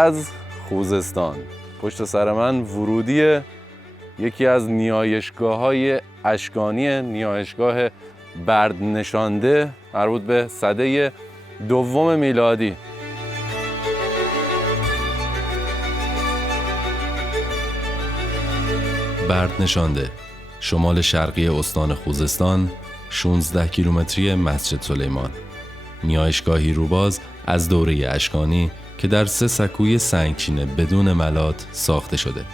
از خوزستان. پشت سر من ورودی یکی از نیایشگاه‌های اشکانی، نیایشگاه بردنشانده مربوط به سده دوم میلادی. بردنشانده، شمال شرقی استان خوزستان، 16 کیلومتری مسجد سلیمان. نیایشگاهی روباز از دوره اشکانی که در 3 سکوی سنگچینه بدون ملات ساخته شده.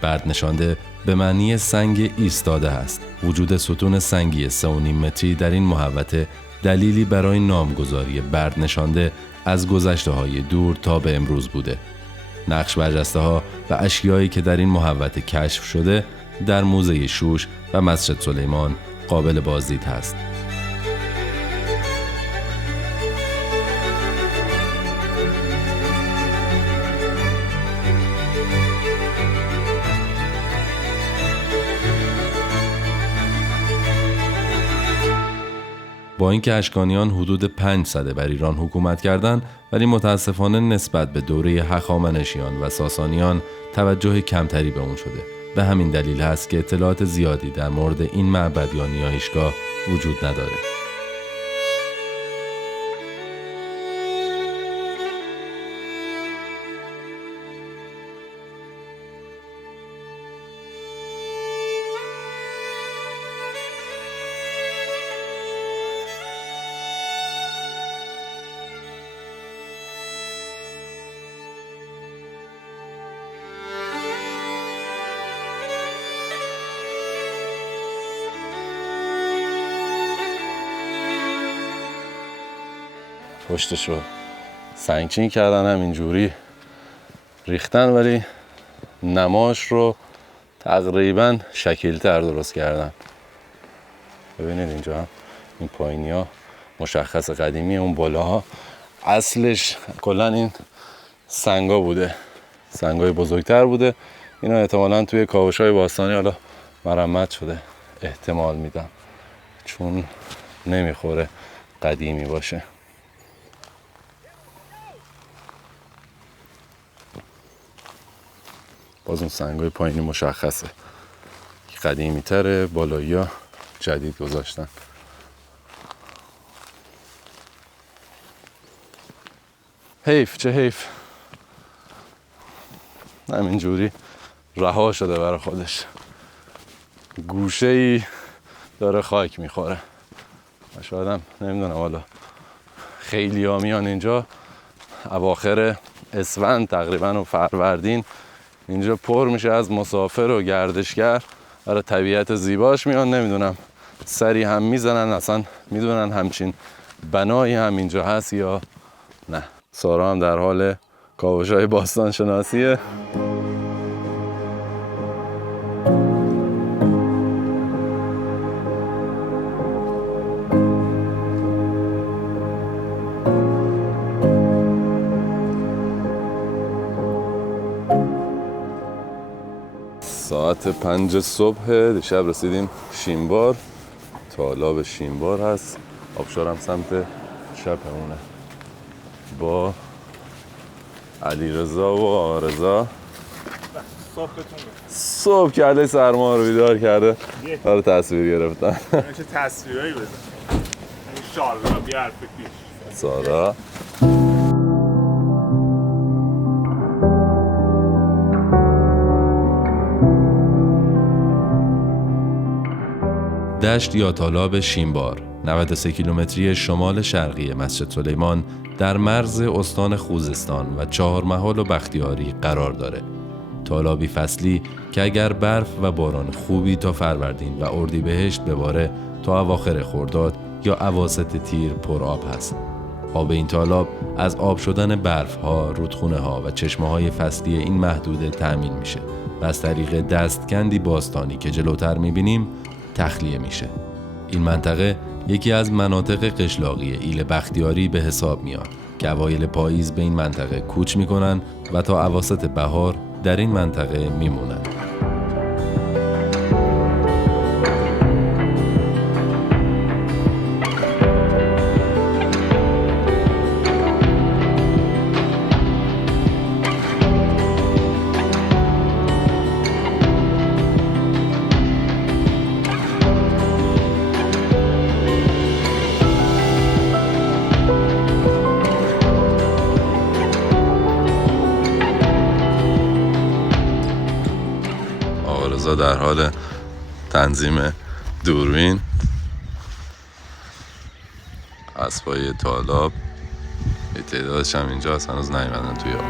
بردنشانده به معنی سنگ ایستاده است. وجود ستون سنگی 3.5 متری در این محوطه دلیلی برای نامگذاری بردنشانده از گذشته‌های دور تا به امروز بوده. نقش برجسته‌ها و اشیایی که در این محوطه کشف شده در موزه شوش و مسجد سلیمان قابل بازدید است. با اینکه اشکانیان حدود 5 سده بر ایران حکومت کردند، ولی متاسفانه نسبت به دوره هخامنشیان و ساسانیان توجه کمتری به اون شده. به همین دلیل هست که اطلاعات زیادی در مورد این معبد یا نیایشگاه وجود نداره. پشتشو سنگچین کردن، همینجوری ریختن، ولی نماش رو تقریبا شکیل‌تر درست کردن. ببینید اینجا هم این پایینی ها مشخص قدیمی، اون بالاها اصلش کلا این سنگا بوده، سنگای بزرگتر بوده. اینا احتمالاً توی کاوش‌های باستانی حالا مرمت شده، احتمال میدم، چون نمیخوره قدیمی باشه. باز اون سنگای پایینی مشخصه، قدیمی تره، بالایی ها جدید گذاشتن. حیف، چه حیف همینجوری رها شده برای خودش، گوشه ای داره خاک میخوره. شاید هم نمیدونم، حالا خیلی ها میان اینجا اواخر اسفند تقریبا و فروردین، اینجا پر میشه از مسافر و گردشگر، برای طبیعت زیباش میان. نمیدونم سری هم میزنن، اصلا میدونن همچین بنایی هم اینجا هست یا نه. سارا هم در حال کاوش‌های باستان شناسیه. ساعت 5 صبح دیشب رسیدیم شینبار. تالاب شینبار هست، آبشار هم سمت چپمونه. با علیرضا و آرزا صبح کرده سرما رو بیدار کرده، برای تصویر گرفتن. چه تصویرهایی بزن انشالله بیا حرف پیش. سارا دشت یا تالاب شینبار، 93 کیلومتری شمال شرقی مسجد سلیمان، در مرز استان خوزستان و چهارمحال و بختیاری قرار داره. تالابی فصلی که اگر برف و باران خوبی تا فروردین و اردیبهشت بباره، تا اواخر خرداد یا اواسط تیر پر آب هست. آب این تالاب از آب شدن برف‌ها، رودخونه‌ها و چشمه‌های فصلی این محدوده تأمین میشه و از طریق دستکندی باستانی که جلوتر میبینیم تخلیه میشه. این منطقه یکی از مناطق قشلاقی ایل بختیاری به حساب میاد که اوایل پاییز به این منطقه کوچ میکنن و تا اواسط بهار در این منطقه میمونن. رضا در حال تنظیم دوربین. اسبای تالاب یه تعدادش هم اینجا هست، هنوز نیومدن توی آب.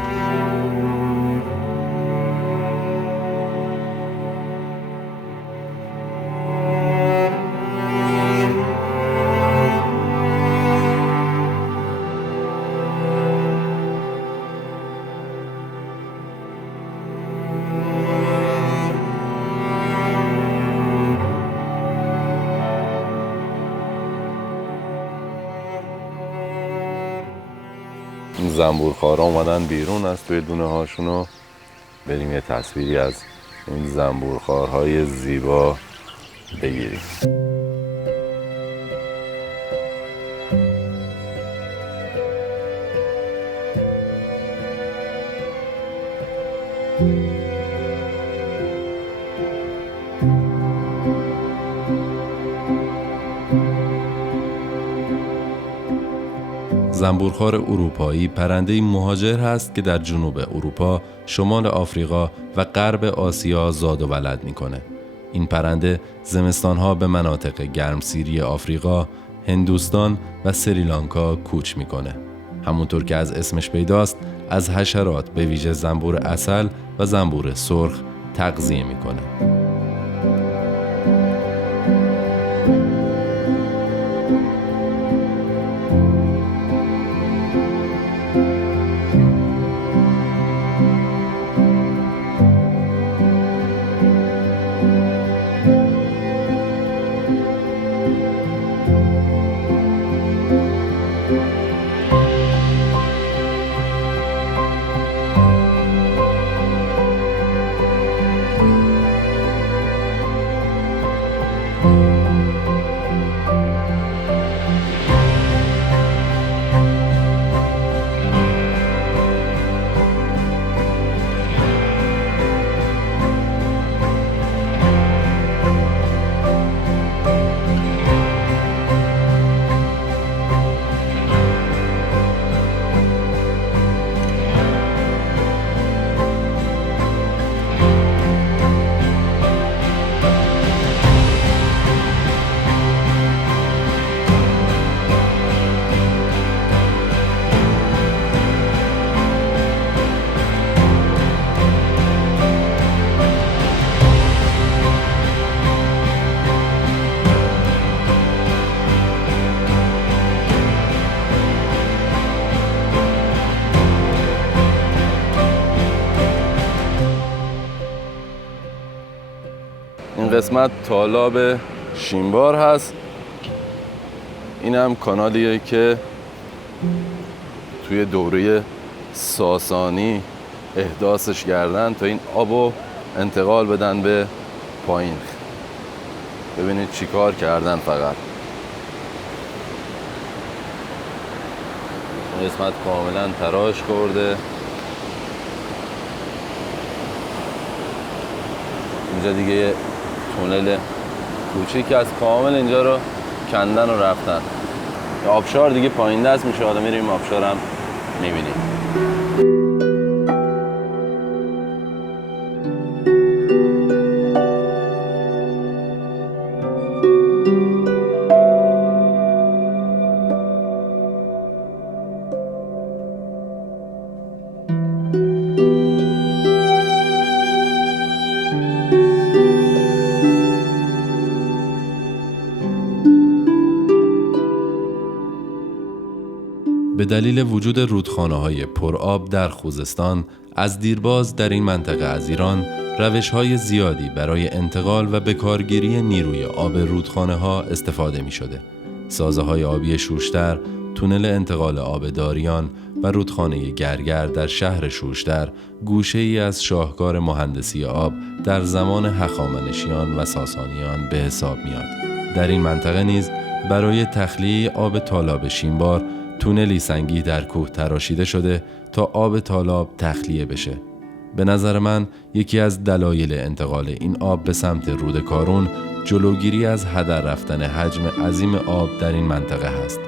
این زنبورخوارا اومدن بیرون از توی دونه هاشونو. بریم یه تصویری از این زنبورخوارهای زیبا بگیریم. زنبورخوار اروپایی پرنده‌ای مهاجر هست که در جنوب اروپا، شمال آفریقا و غرب آسیا زاد و ولد میکنه. این پرنده زمستانها به مناطق گرمسیری آفریقا، هندوستان و سریلانکا کوچ میکنه. همونطور که از اسمش پیداست، از حشرات به ویژه زنبور عسل و زنبور سرخ تغذیه میکنه. این قسمت تالاب شینبار هست. این هم کانالیه که توی دوره ساسانی احداثش کردن تا این آبو انتقال بدن به پایین. ببینید چی کار کردن. فقط این قسمت کاملا تراش کرده. اینجا دیگه یه تونل کوچیک از کامل اینجا رو کندن و رفتن. آبشار دیگه پایین دست میشه. حالا میریم آبشار هم میبینیم. به دلیل وجود رودخانه‌های پرآب در خوزستان، از دیرباز در این منطقه از ایران روش‌های زیادی برای انتقال و بکارگیری نیروی آب رودخانه‌ها استفاده می‌شده. سازه‌های آبی شوشتر، تونل انتقال آب داریان و رودخانه گرگر در شهر شوشتر گوشه‌ای از شاهکار مهندسی آب در زمان هخامنشیان و ساسانیان به حساب میاد. در این منطقه نیز برای تخلیه آب تالاب شینبار تونلی سنگی در کوه تراشیده شده تا آب تالاب تخلیه بشه. به نظر من یکی از دلایل انتقال این آب به سمت رود کارون جلوگیری از هدر رفتن حجم عظیم آب در این منطقه هست.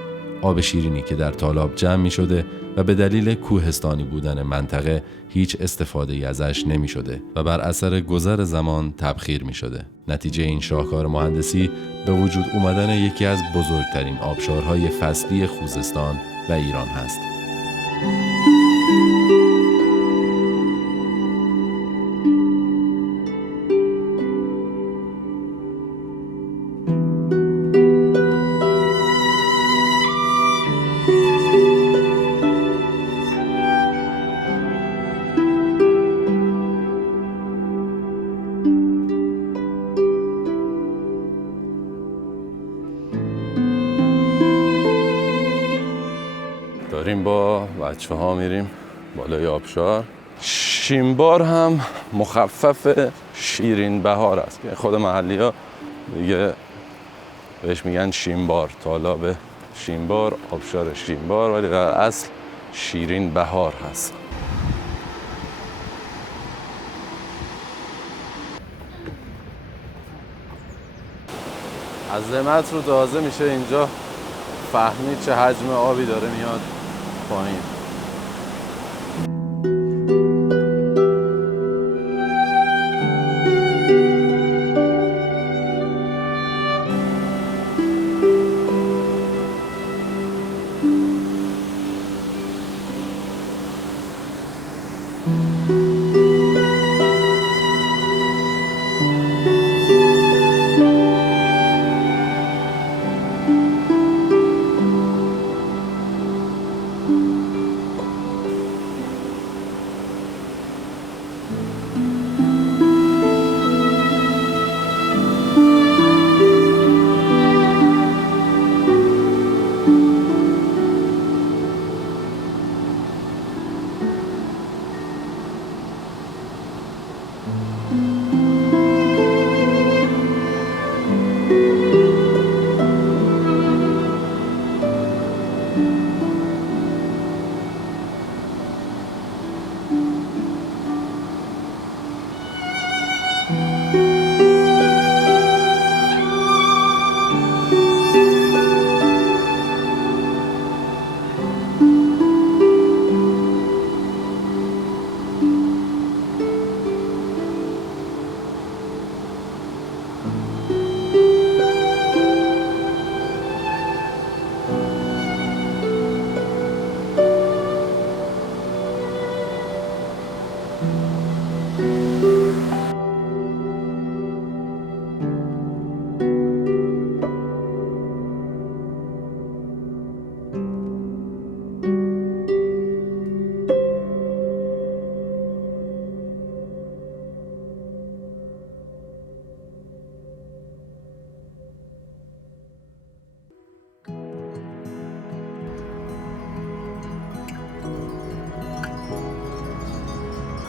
آب شیرینی که در تالاب جمع می شده و به دلیل کوهستانی بودن منطقه هیچ استفاده ازش نمی شده و بر اثر گذر زمان تبخیر می شده. نتیجه این شاهکار مهندسی به وجود اومدن یکی از بزرگترین آبشارهای فصلی خوزستان و ایران هست. داریم با بچه ها میریم بالای آبشار. شیمبار هم مخفف شیرین بهار است که خود محلی ها دیگه بهش میگن شیمبار، تالاب شیمبار، آبشار شیمبار، ولی در اصل شیرین بهار هست. عظمت رو تازه میشه اینجا فهمید چه حجم آبی داره میاد پایین.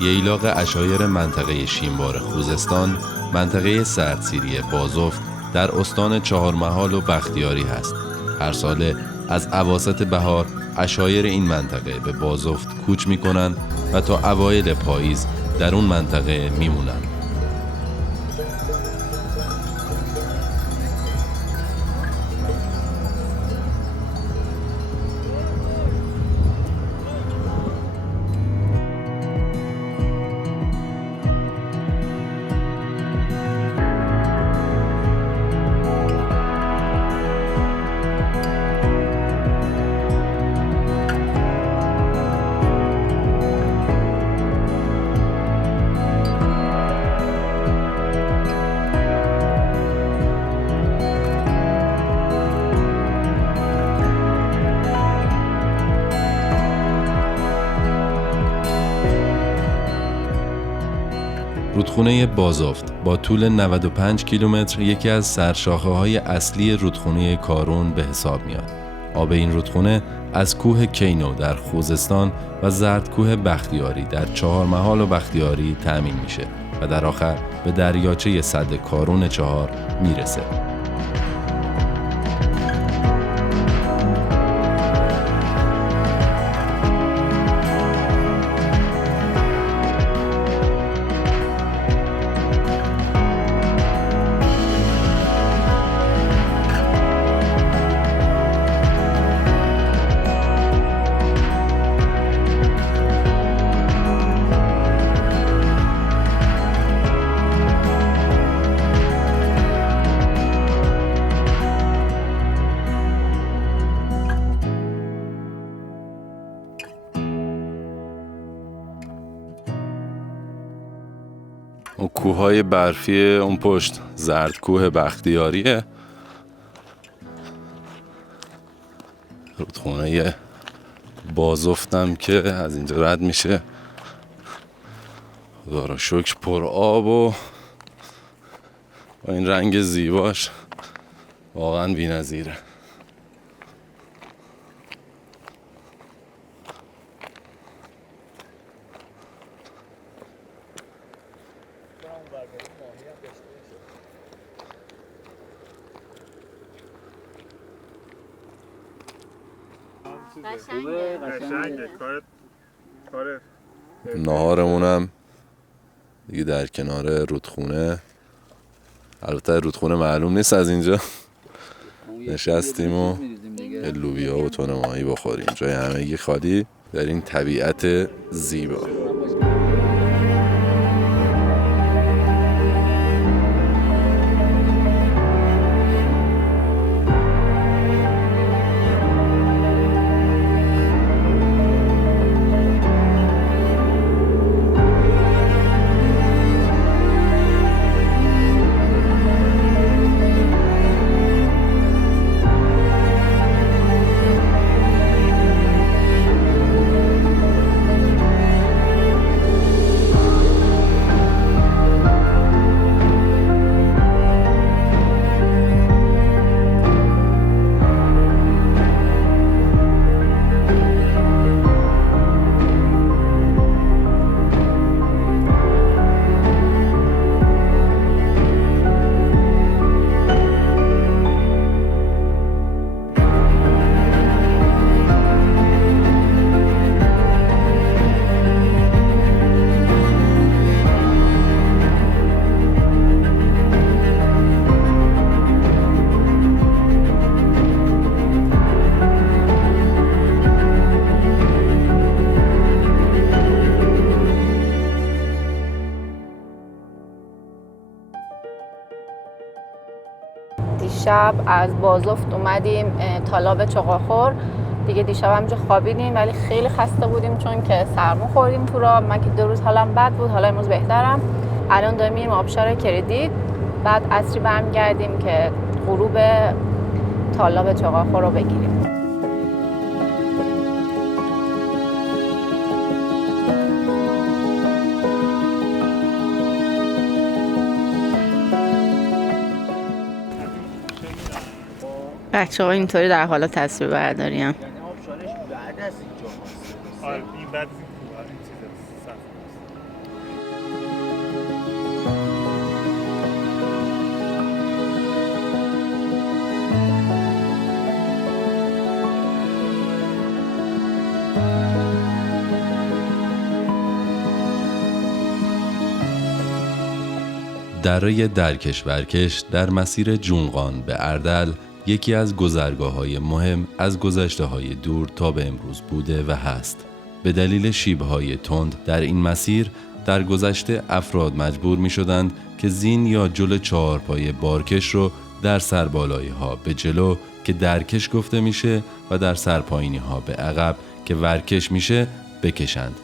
ییلاق عشایر منطقه شیمبار خوزستان، منطقه سردسیری بازفت در استان چهارمحال و بختیاری هست. هر ساله از اواسط بهار عشایر این منطقه به بازفت کوچ می‌کنند و تا اوایل پاییز در اون منطقه میمونند. رودخونه بازفت با طول 95 کیلومتر یکی از سرشاخه‌های اصلی رودخونه کارون به حساب میاد. آب این رودخونه از کوه کینو در خوزستان و زردکوه بختیاری در چهارمحال و بختیاری تأمین میشه و در آخر به دریاچه سد کارون 4 میرسه. اون کوههای برفی اون پشت زردکوه بختیاریه. رودخونه بازفتم که از اینجا رد میشه. خدا را شکر پر آب و با این رنگ زیباش واقعا بی‌نظیره. قشنگه کار ناهارمونم دیگه در کنار رودخونه، البته رودخونه معلوم نیست از اینجا، نشستیم و یه لوبیا و تن ماهی بخوریم. جای همگی خالی در این طبیعت زیبا. دیشب از بازفت اومدیم تالاب چغاخور دیگه. دیشب همینجا خوابیدیم ولی خیلی خسته بودیم چون که سرما خوردیم تو راه. من که 2 روز حالم بد بود، حالا امروز بهترم. الان داریم میریم آبشار کردید، بعد عصری برمیگردیم که غروب تالاب چغاخور رو بگیریم. بچه‌ها اینطوری در حال تصویر برداری هم. آبشارش بعد از اینجا هست. آره این بعد از این کوه این چیزا سخت دره درکش ورکش در مسیر جونقان به اردل یکی از گذرگاه‌های مهم از گذشته‌های دور تا به امروز بوده و هست. به دلیل شیب‌های تند در این مسیر در گذشته افراد مجبور می‌شدند که زین یا جل 4 پای بارکش رو در سربالایی‌ها به جلو که درکش گفته میشه و در سرپایینی‌ها به عقب که ورکش میشه بکشند.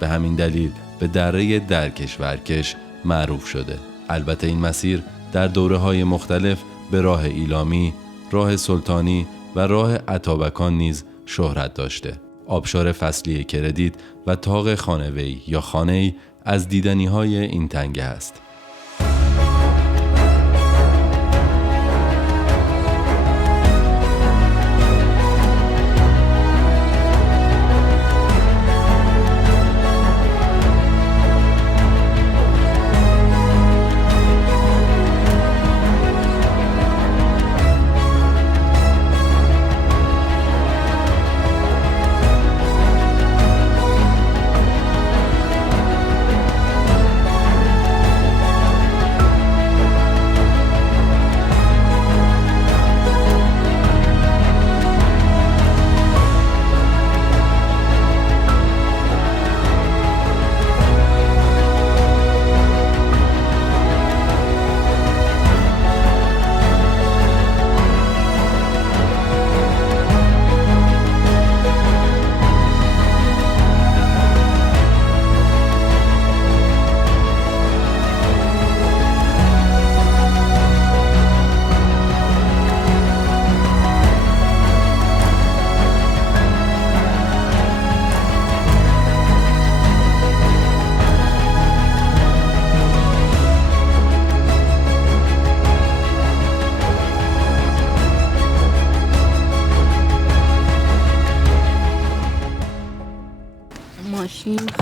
به همین دلیل به دره درکش ورکش معروف شده. البته این مسیر در دوره‌های مختلف به راه ایلامی، راه سلطانی و راه اتابکان نیز شهرت داشته. آبشار فصلی کردید و طاق خانوی یا خانه‌ای از دیدنی‌های این تنگه است.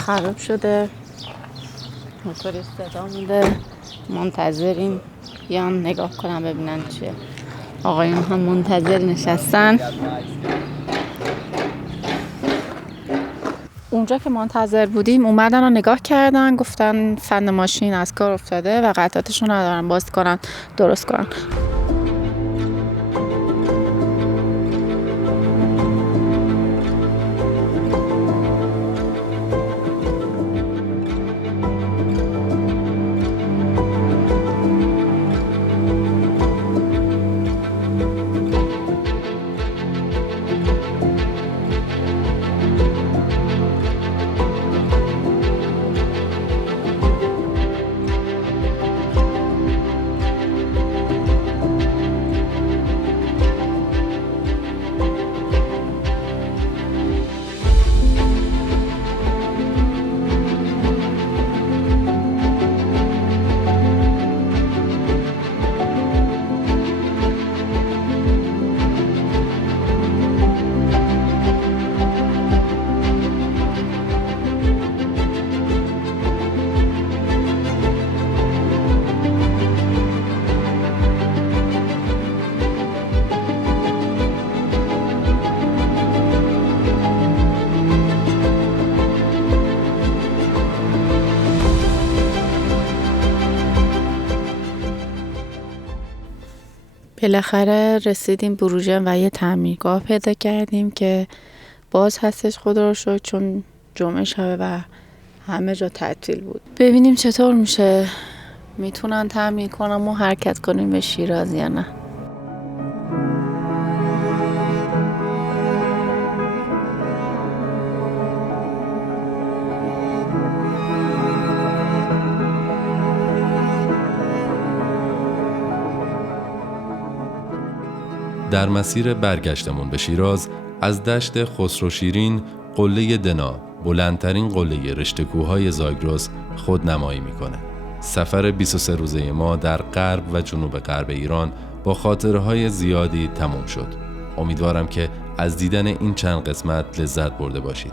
خراب شده، موتوری صدا میده، منتظریم بیان نگاه کنم ببینن چیه. آقایون هم منتظر نشستن. اونجا که منتظر بودیم اومدن و نگاه کردن، گفتن فن ماشین از کار افتاده و قطعاتشون ندارن، باز کنن درست کنن. بالاخره رسیدیم بروژه و یه تعمیرگاه پیدا کردیم که باز هستش، خدا رو شکر، چون جمعه شبه و همه جا تعطیل بود. ببینیم چطور میشه، میتونن تعمیر کنم و حرکت کنیم به شیراز یا نه. در مسیر برگشتمون به شیراز از دشت خسروشیرین قله دنا، بلندترین قله رشته کوههای زاگرس، خودنمایی میکنه. سفر 23 روزه ما در غرب و جنوب غرب ایران با خاطره‌های زیادی تموم شد. امیدوارم که از دیدن این چند قسمت لذت برده باشید.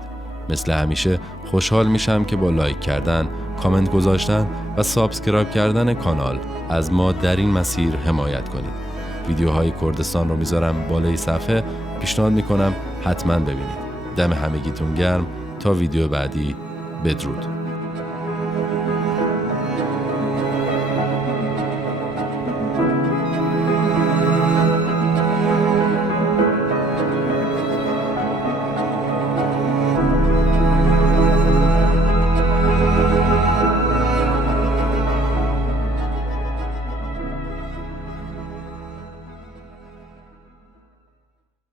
مثل همیشه خوشحال میشم که با لایک کردن، کامنت گذاشتن و سابسکرایب کردن کانال از ما در این مسیر حمایت کنید. ویدیوهای کردستان رو میذارم بالای صفحه، پیشنهاد میکنم حتما ببینید. دم همگیتون گرم، تا ویدیو بعدی، بدرود.